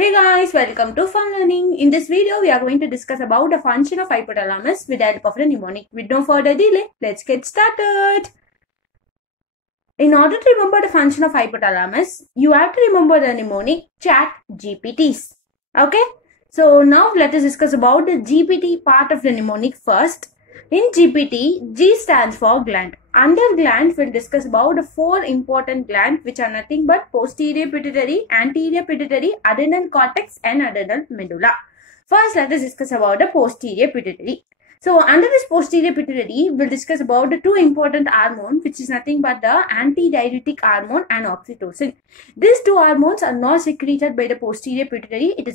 Hey guys, welcome to Fun Learning. In this video, we are going to discuss about the function of hypothalamus with the help of the mnemonic. With no further delay, let's get started. In order to remember the function of hypothalamus, you have to remember the mnemonic ChatGPTs. Okay? So now let us discuss about the GPT part of the mnemonic first. In GPT, G stands for gland. Under gland, we'll discuss about the four important glands which are nothing but posterior pituitary, anterior pituitary, adrenal cortex and adrenal medulla. First, let us discuss about the posterior pituitary. So, under this posterior pituitary, we'll discuss about the two important hormones which is nothing but the antidiuretic hormone and oxytocin. These two hormones are not secreted by the posterior pituitary. It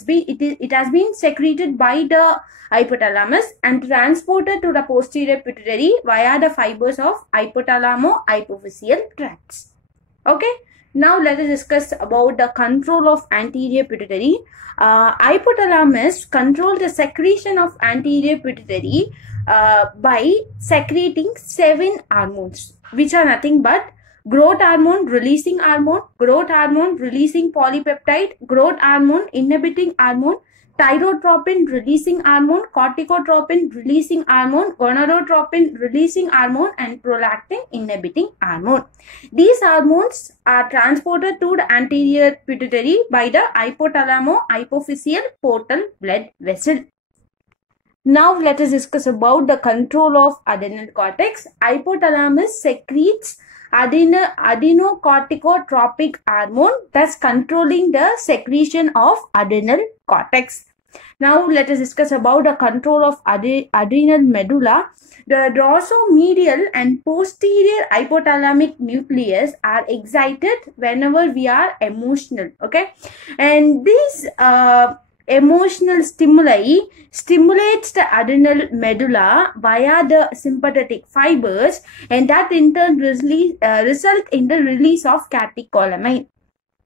has been secreted by the hypothalamus and transported to the posterior pituitary via the fibers of hypothalamo-hypophyseal tracts. Okay. Now let us discuss about the control of anterior pituitary. Hypothalamus controls the secretion of anterior pituitary by secreting 7 hormones, which are nothing but growth hormone releasing polypeptide, growth hormone inhibiting hormone, thyrotropin releasing hormone, corticotropin releasing hormone, gonadotropin releasing hormone and prolactin inhibiting hormone. These hormones are transported to the anterior pituitary by the hypothalamo-hypophyseal portal blood vessel. Now let us discuss about the control of adrenal cortex. Hypothalamus secretes adrenocorticotropic hormone, thus controlling the secretion of adrenal cortex. Now let us discuss about the control of adrenal medulla. The dorsomedial and posterior hypothalamic nucleus are excited whenever we are emotional. Okay, and this emotional stimuli stimulates the adrenal medulla via the sympathetic fibers, and that in turn result in the release of catecholamine.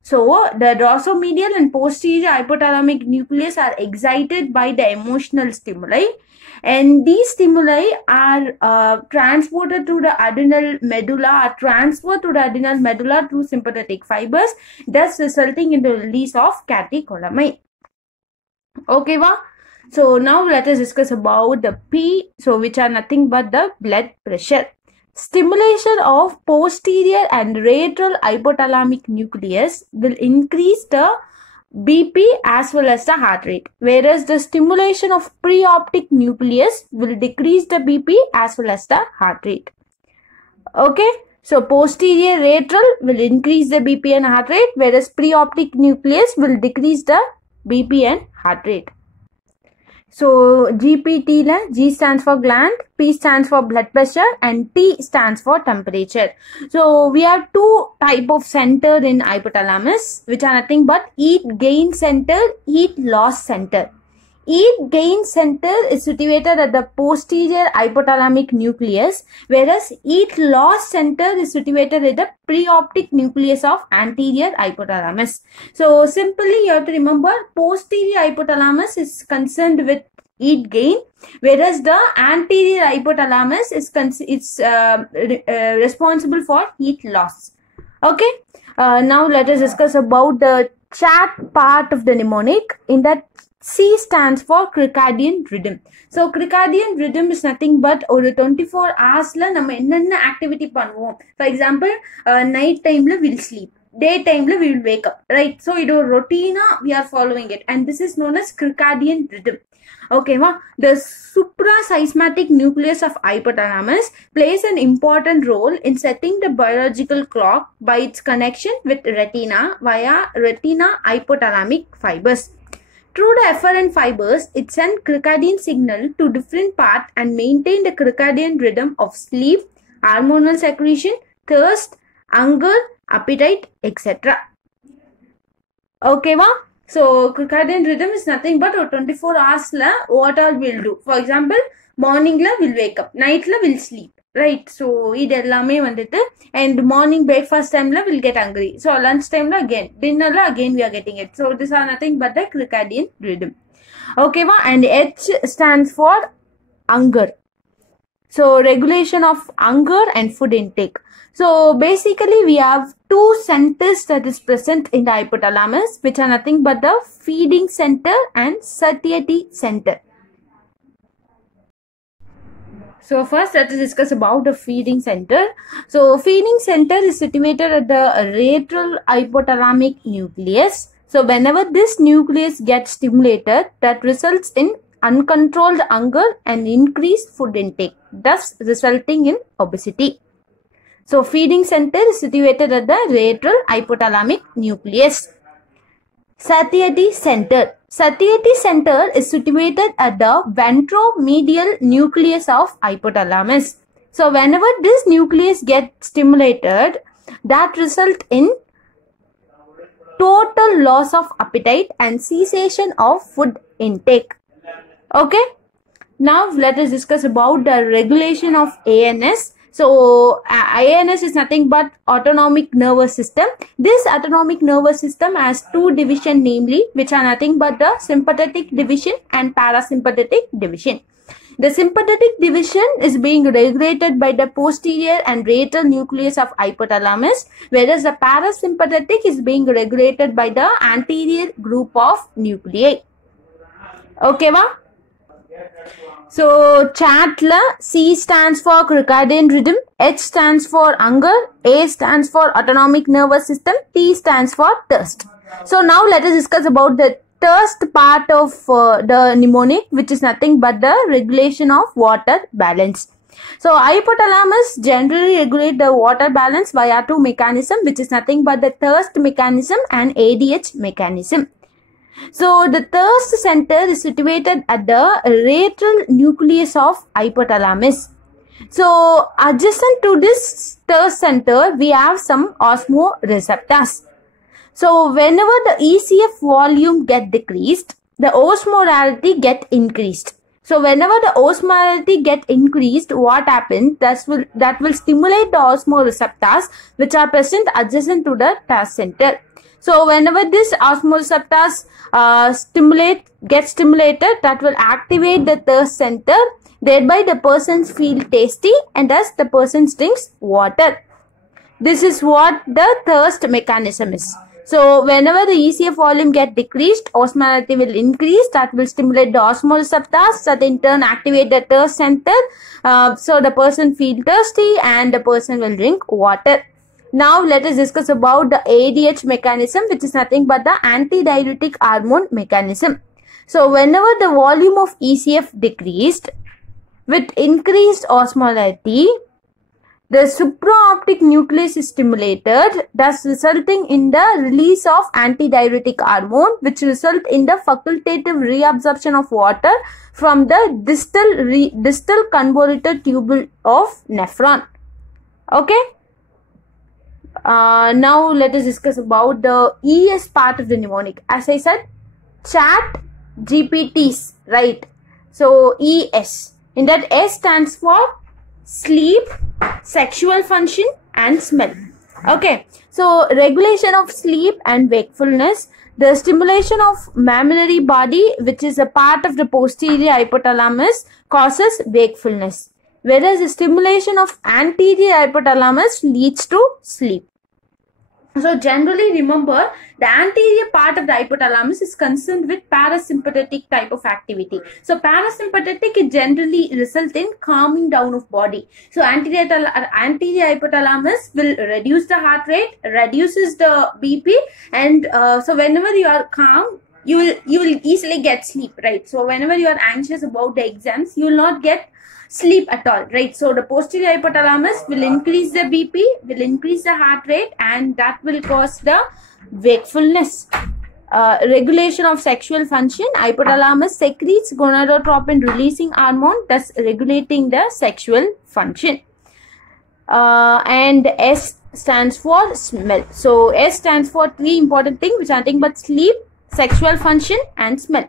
So, the dorsomedial and posterior hypothalamic nucleus are excited by the emotional stimuli, and these stimuli are transferred to the adrenal medulla through sympathetic fibers, thus resulting in the release of catecholamine. Okay, va? So now let us discuss about the P, which are nothing but the blood pressure. Stimulation of posterior and lateral hypothalamic nucleus will increase the BP as well as the heart rate, whereas the stimulation of preoptic nucleus will decrease the BP as well as the heart rate. Okay, so posterior lateral will increase the BP and heart rate, whereas preoptic nucleus will decrease the BP and heart rate. So GPT la G stands for gland, P stands for blood pressure and T stands for temperature. So we have two type of center in hypothalamus which are nothing but heat gain center, heat loss center. Heat gain center is situated at the posterior hypothalamic nucleus, whereas heat loss center is situated at the preoptic nucleus of anterior hypothalamus. So simply you have to remember posterior hypothalamus is concerned with heat gain, whereas the anterior hypothalamus is responsible for heat loss. Okay. Now let us discuss about the chat part of the mnemonic. In that, C stands for circadian rhythm. So circadian rhythm is nothing but ஒரு 24 hours la நம்ம என்னென்ன activity பண்ணுவோம். For example, night time la we'll sleep, day time la we will wake up, right? So இது ஒரு routine we are following it, and this is known as circadian rhythm. Okay, the suprachiasmatic nucleus of hypothalamus plays an important role in setting the biological clock by its connection with retina via retina hypothalamic fibers. Through the efferent fibers, it sends circadian signal to different parts and maintain the circadian rhythm of sleep, hormonal secretion, thirst, hunger, appetite, etc. Okay, so circadian rhythm is nothing but 24 hours la what all we'll do. For example, morning la we'll wake up, night la we'll sleep, right? So இது எல்லாமே வந்துட்டு, and morning breakfast time la we'll get hungry, so lunch time la again, dinner la again we are getting it. So these are nothing but the circadian rhythm. Okay, and H stands for hunger. So regulation of hunger and food intake. So basically we have two centers that is present in the hypothalamus, which are nothing but the feeding center and satiety center. So first let us discuss about the feeding center. So feeding center is situated at the lateral hypothalamic nucleus. So whenever this nucleus gets stimulated, that results in uncontrolled hunger and increased food intake, thus resulting in obesity. So feeding center is situated at the lateral hypothalamic nucleus. Satiety center. Satiety center is situated at the ventromedial nucleus of hypothalamus. So whenever this nucleus gets stimulated, that results in total loss of appetite and cessation of food intake. Okay. Now let us discuss about the regulation of ANS. So ANS is nothing but autonomic nervous system. This autonomic nervous system has two divisions, namely, which are nothing but the sympathetic division and parasympathetic division. The sympathetic division is being regulated by the posterior and lateral nucleus of hypothalamus, whereas the parasympathetic is being regulated by the anterior group of nuclei. Okay, va? So Chatler, C stands for circadian rhythm, H stands for hunger, A stands for autonomic nervous system, T stands for thirst. So now let us discuss about the thirst part of the mnemonic, which is nothing but the regulation of water balance. So hypothalamus generally regulate the water balance via two mechanisms, which is nothing but the thirst mechanism and ADH mechanism. So the thirst center is situated at the lateral nucleus of hypothalamus. So adjacent to this thirst center, we have some osmoreceptors. So whenever the ECF volume get decreased, the osmolarity get increased. So whenever the osmolarity get increased, what happens? That will stimulate the osmoreceptors which are present adjacent to the thirst center. So whenever this osmoreceptors get stimulated, that will activate the thirst center, thereby the person feels tasty and thus the person drinks water. This is what the thirst mechanism is. So whenever the ECF volume get decreased, osmolarity will increase, that will stimulate the osmoreceptors that in turn activate the thirst center. So the person feels thirsty and the person will drink water. Now let us discuss about the ADH mechanism, which is nothing but the antidiuretic hormone mechanism. So whenever the volume of ECF decreased with increased osmolarity, the supraoptic nucleus is stimulated, thus resulting in the release of antidiuretic hormone, which result in the facultative reabsorption of water from the distal convoluted tubule of nephron. Okay. Now let us discuss about the ES part of the mnemonic. As I said, chat GPTs, right? So ES. In that, S stands for sleep, sexual function and smell. Okay. So regulation of sleep and wakefulness. The stimulation of mammillary body, which is a part of the posterior hypothalamus, causes wakefulness, whereas the stimulation of anterior hypothalamus leads to sleep. So generally remember, the anterior part of the hypothalamus is concerned with parasympathetic type of activity. So parasympathetic it generally results in calming down of body. So anterior hypothalamus will reduce the heart rate, reduces the BP, and so whenever you are calm, you will easily get sleep, right? So whenever you are anxious about the exams, you will not get sleep at all, right? So the posterior hypothalamus will increase the BP, will increase the heart rate, and that will cause the wakefulness. Regulation of sexual function. Hypothalamus secretes gonadotropin releasing hormone, thus regulating the sexual function. And S stands for smell. So S stands for three important things, which are nothing but sleep, sexual function and smell.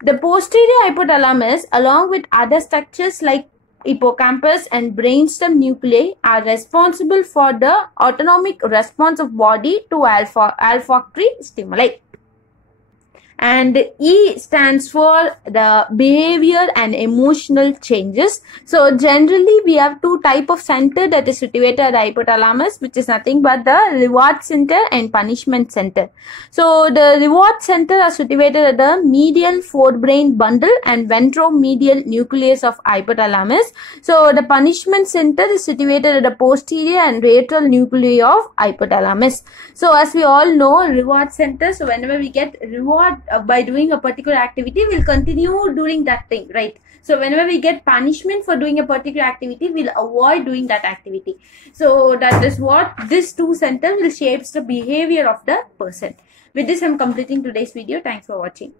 The posterior hypothalamus, along with other structures like hippocampus and brainstem nuclei, are responsible for the autonomic response of body to olfactory stimuli. and E stands for the behavior and emotional changes. So generally we have two type of center that is situated at the hypothalamus, which is nothing but the reward center and punishment center. So the reward center are situated at the medial forebrain bundle and ventromedial nucleus of hypothalamus. So the punishment center is situated at the posterior and lateral nuclei of hypothalamus. So as we all know, reward center, so whenever we get reward by doing a particular activity, we'll continue doing that thing, right? So whenever we get punishment for doing a particular activity, we'll avoid doing that activity. So that is what this two center will shapes the behavior of the person. With this, I'm completing today's video. Thanks for watching.